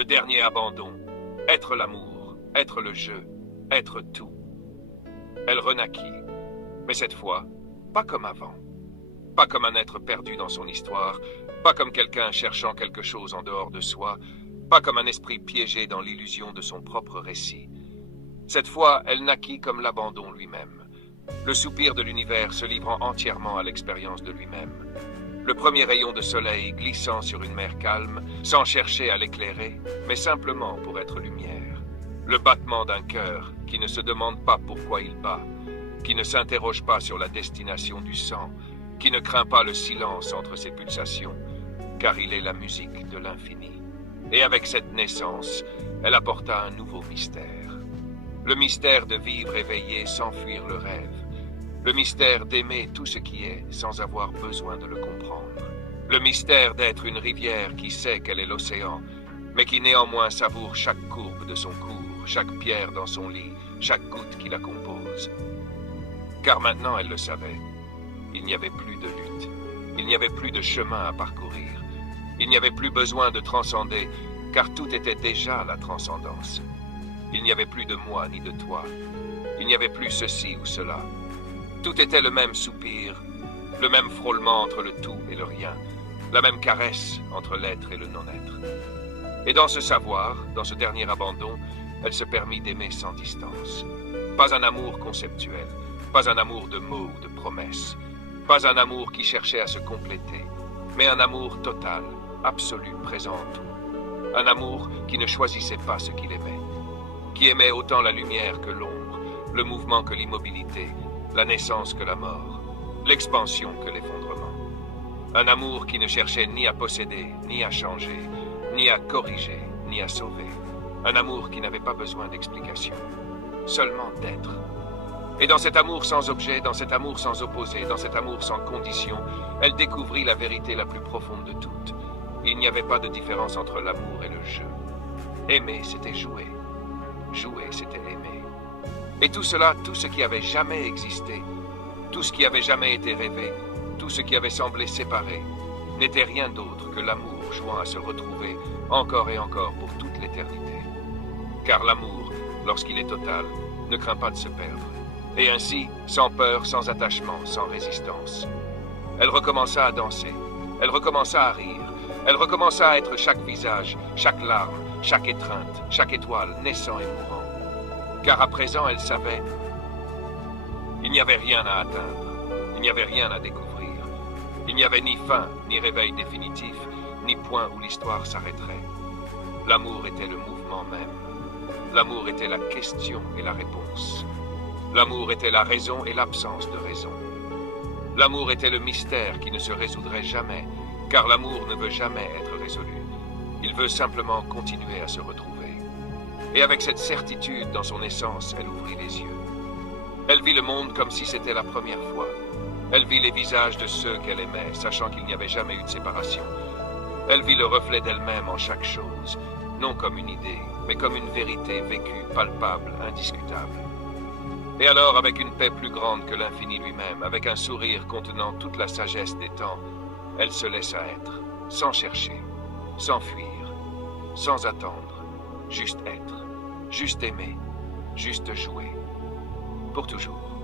le dernier abandon, être l'amour, être le jeu, être tout. Elle renaquit, mais cette fois, pas comme avant. Pas comme un être perdu dans son histoire, pas comme quelqu'un cherchant quelque chose en dehors de soi, pas comme un esprit piégé dans l'illusion de son propre récit. Cette fois, elle naquit comme l'abandon lui-même, le soupir de l'univers se livrant entièrement à l'expérience de lui-même. Le premier rayon de soleil glissant sur une mer calme, sans chercher à l'éclairer, mais simplement pour être lumière. Le battement d'un cœur qui ne se demande pas pourquoi il bat, qui ne s'interroge pas sur la destination du sang, qui ne craint pas le silence entre ses pulsations, car il est la musique de l'infini. Et avec cette naissance, elle apporta un nouveau mystère. Le mystère de vivre éveillé sans fuir le rêve. Le mystère d'aimer tout ce qui est sans avoir besoin de le comprendre. Le mystère d'être une rivière qui sait qu'elle est l'océan, mais qui néanmoins savoure chaque courbe de son cours, chaque pierre dans son lit, chaque goutte qui la compose. Car maintenant elle le savait. Il n'y avait plus de lutte. Il n'y avait plus de chemin à parcourir. Il n'y avait plus besoin de transcender, car tout était déjà la transcendance. Il n'y avait plus de moi ni de toi. Il n'y avait plus ceci ou cela. Tout était le même soupir, le même frôlement entre le tout et le rien, la même caresse entre l'être et le non-être. Et dans ce savoir, dans ce dernier abandon, elle se permit d'aimer sans distance. Pas un amour conceptuel, pas un amour de mots ou de promesses, pas un amour qui cherchait à se compléter, mais un amour total, absolu, présent en tout. Un amour qui ne choisissait pas ce qu'il aimait, qui aimait autant la lumière que l'ombre, le mouvement que l'immobilité, la naissance que la mort, l'expansion que l'effondrement. Un amour qui ne cherchait ni à posséder, ni à changer, ni à corriger, ni à sauver. Un amour qui n'avait pas besoin d'explication, seulement d'être. Et dans cet amour sans objet, dans cet amour sans opposé, dans cet amour sans condition, elle découvrit la vérité la plus profonde de toutes. Il n'y avait pas de différence entre l'amour et le jeu. Aimer, c'était jouer. Jouer, c'était aimer. Et tout cela, tout ce qui avait jamais existé, tout ce qui avait jamais été rêvé, tout ce qui avait semblé séparé, n'était rien d'autre que l'amour jouant à se retrouver encore et encore pour toute l'éternité. Car l'amour, lorsqu'il est total, ne craint pas de se perdre. Et ainsi, sans peur, sans attachement, sans résistance. Elle recommença à danser, elle recommença à rire, elle recommença à être chaque visage, chaque larme, chaque étreinte, chaque étoile, naissant et mourant. Car à présent, elle savait, il n'y avait rien à atteindre, il n'y avait rien à découvrir. Il n'y avait ni fin, ni réveil définitif, ni point où l'histoire s'arrêterait. L'amour était le mouvement même. L'amour était la question et la réponse. L'amour était la raison et l'absence de raison. L'amour était le mystère qui ne se résoudrait jamais, car l'amour ne veut jamais être résolu. Il veut simplement continuer à se retrouver. Et avec cette certitude dans son essence, elle ouvrit les yeux. Elle vit le monde comme si c'était la première fois. Elle vit les visages de ceux qu'elle aimait, sachant qu'il n'y avait jamais eu de séparation. Elle vit le reflet d'elle-même en chaque chose, non comme une idée, mais comme une vérité vécue, palpable, indiscutable. Et alors, avec une paix plus grande que l'infini lui-même, avec un sourire contenant toute la sagesse des temps, elle se laissa être, sans chercher, sans fuir, sans attendre, juste être, juste aimer, juste jouer, pour toujours.